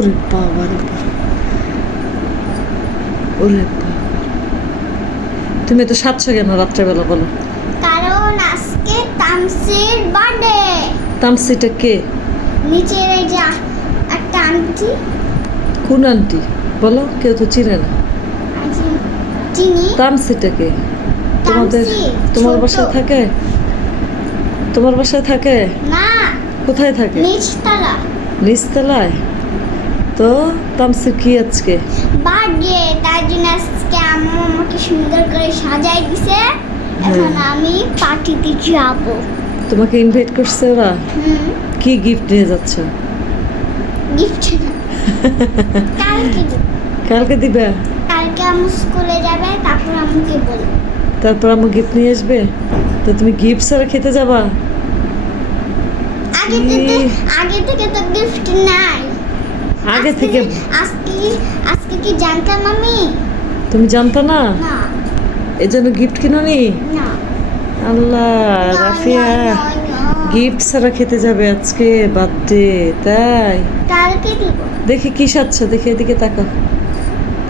ওরে বাবা রে বাবা। ওরে তুমি তো সাতশো কেন রাত্রেবেলা বলো? কারণ আজকে তামসির বার্থডে। তামসিটা কে? নিচের এই যে একটা আন্টি। কোন আন্টি? বলো কেউ তো চিনে না। চিনি। তামসিটা কে? তোমাদের তোমার। বাসায় থাকে? তোমার বাসায় থাকে? না। কোথায় থাকে? নিচতলা। নিচতলায়? তো তামসির কি আজকে? বার্থডে তার জন্য আজকে আম্মু আমাকে সুন্দর করে সাজাই দিছে। এখন আমি পার্টিতে যাব। তোমাকে ইনভাইট করছে ওরা? কি গিফট নিয়ে যাচ্ছ? গিফট কালকে কালকে দিবে? কালকে আম্মু স্কুলে যাবে তারপর আমাকে বলবে। তারপর আমার গিফট নিয়ে আসবে? তো তুমি গিফট ছাড়া খেতে যাবা? আগে থেকে আগে থেকে তো গিফট নাই। আগে থেকে আজকে আজকে কি জানতাম আমি? তুমি জানতা না? না। জন্য গিফট কিনোনি না? আল্লাহ রাফিয়া। গিফট ছাড়া খেতে যাবে আজকে বার্থডে তাই? কালকে দিব? দেখি কি সাচ্ছ দেখি এদিকে তাকা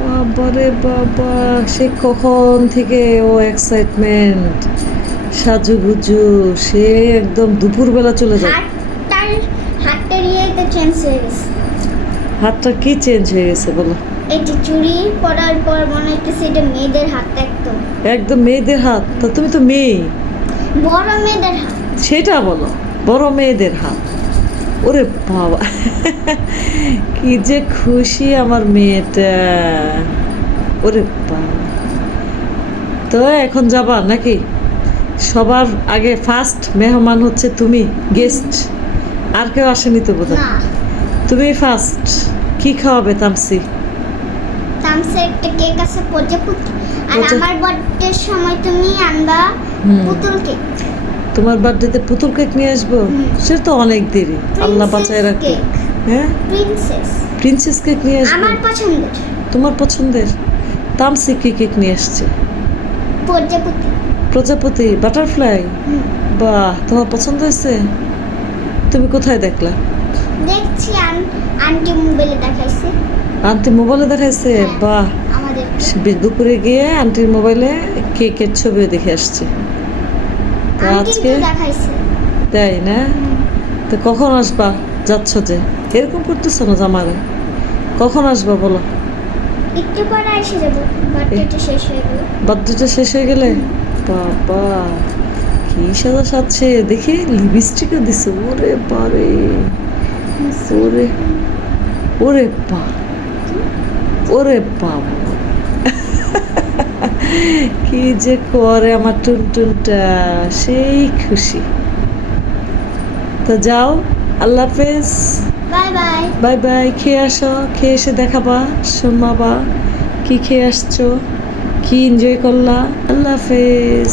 বাবারে বাবা সে কখন থেকে ও এক্সাইটমেন্ট সাজুগুজু সে একদম দুপুরবেলা চলে যায়। ইয়ে তো চেঞ্জ হয়ে গেছে। হাতটা কি চেঞ্জ হয়ে গেছে বলো? যে চুড়ি পরার পর মনে হইতেছে এটা মেয়েদের হাত একদম। একদম মেয়েদের হাত? তা তুমি তো মেয়ে। বড় মেয়েদের হাত। সেটা বলো বড় মেয়েদের হাত। ওরে বাবা কি যে খুশি আমার মেয়েটা। ওরে বাবা। তো এখন যাবা নাকি? সবার আগে ফার্স্ট মেহমান হচ্ছে তুমি গেস্ট আর কেউ আসেনি তো বোধ না। তুমি ফার্স্ট কি খাওয়াবে তামসি? তামসে একটা কেক আছে প্রজাপতি। আর আমার বার্থডের সময় তুমি আনবা পুতুল কেক তোমার বার্থডেতে পুতুল কেক নিয়ে আসব? হুম। সে তো অনেক দেরি। আল্লাহ বাঁচায় রাখবে কেক হ্যাঁ? প্রিন্সেস প্রিন্সেস কেক নিয়ে আসব? আমার পছন্দের। তোমার পছন্দের? তামসি কি কেক নিয়ে আসছে? প্রজাপতি। প্রজাপতি বাটারফ্লাই। বাহ তোমার পছন্দ হয়েছে? তুমি কোথায় দেখলা? দেখছি আন্টি মোবাইলে দেখাইছে। আন্টি মোবাইলে দেখাইছে? হ্যাঁ। বাহ। দুপুরে গিয়ে আন্টির মোবাইলে কেকের ছবিও দেখে আসছে। তো আজকে তাই না? তো কখন আসবা? যাচ্ছ যে? এরকম করতেছো না জামারে কখন আসবা বলো? একটু পরে এসে যাব। বার্থডেটা শেষ হয়ে গেল। বার্থডেটা শেষ হয়ে গেলে? বাবা কি সাজা সাজছে দেখি লিপস্টিকও দিছে। ওরে বারে। ওরে ওরে বা ওরে বাবা কি যে করে আমার টুনটুনটা সেই খুশি। তো যাও আল্লাহ হাফেজ। Bye bye. খেয়ে আসো খেয়ে এসে দেখাবা শোনাবা কি খেয়ে আসছো কি এনজয় করলা। আল্লাহ হাফেজ।